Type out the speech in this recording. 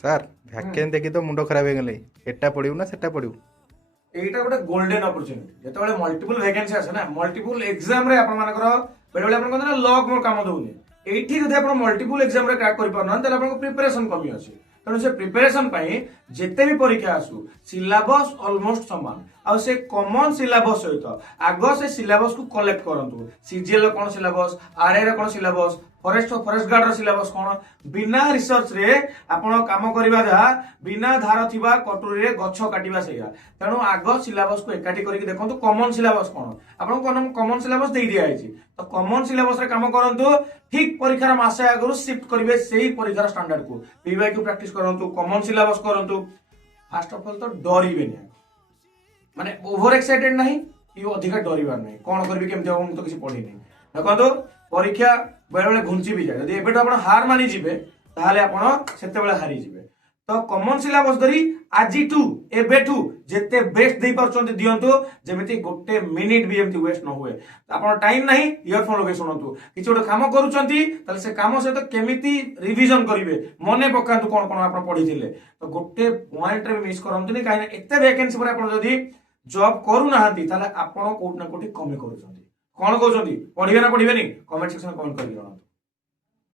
Sir vacancy ଦେଖି ତ ମୁଣ୍ଡ ଖରାପ ହେଇଗଲେ। ଏଟା ପଢିବୁ ନା ସେଟା ପଢିବୁ? এইটা গোটে গোল্ডেন অপরচুনিটি যেতବେଳେ মল্টিপুল ভ্যাকেন্সি আসে না মল্টিপুল এক্সাম রে আপনার বেলে বেলে আপনার না লক মোর কাম দউনি এইটি যদি আপনার মল্টিপুল এক্সাম রে ক্রাক করি পারনা তাহলে আপনার প্রিপারেশন কমি আছে তেणु से प्रिपेरेशन जिते भी परीक्षा आसू सिलेबस ऑलमोस्ट समान आ से कॉमन सिलेबस सहित आग से सिलेबस को कलेक्ट करंतु सीजीएल कौन सिलेबस आरए कौन सिलेबस फॉरेस्ट गार्ड सिलेबस कौन बिना रिसर्च रे आपण काम करबा जहा बिना धार थिबा कटोरी रे गछ काटिबा सेया तेणु आग सिलेबस को एकाठी करके देखंतु कॉमन सिलेबस कौन आपण कॉमन सिलेबस दे दिया है तो कॉमन सिलेबस रे काम करंतु ठीक परीक्षार मासे आगु शिफ्ट करिवे सेही परीक्षार स्टैंडर्ड को पीवाईक्यू प्रैक्टिस करंतु कॉमन सिलेबस करंतु फर्स्ट ऑफ ऑल तो डरिबेनी माने ओवर एक्साइटेड नहीं कि अधिक डरिबार नहीं कौन करबी केमते हो तो किसी पढ़ी नहीं देखो परीक्षा बेले बेले घुंची भी जाए यदि एबेटो आपण हार मानि जिवे ताहाले आपण सेते बेले हारी जिवे तो कॉमन सिलेबस धरी आजिठू एबेठू जेते बेस्ट देई परचोंती दियंतु जेमिति गोटे मिनिट भी एमति वेस्ट न हुए आपण टाइम नहीं इयरफोन लगे सुनंतु किछि गोटे काम करूचंती ताले से काम सहित केमिति रिवीजन करिवे मने पकांतु कोन कोन आपण पढिथिले तो गोटे पॉइंट रे मिस करंतु नै काहे एते वैकेंसी पर आपण जदी जॉब करू नाहंती ताले आपण कोट ना कोठी कमी करूचंती कौन कहते पढ़िबे ना पढ़िबे कमेंट सेक्शन में कमेंट कर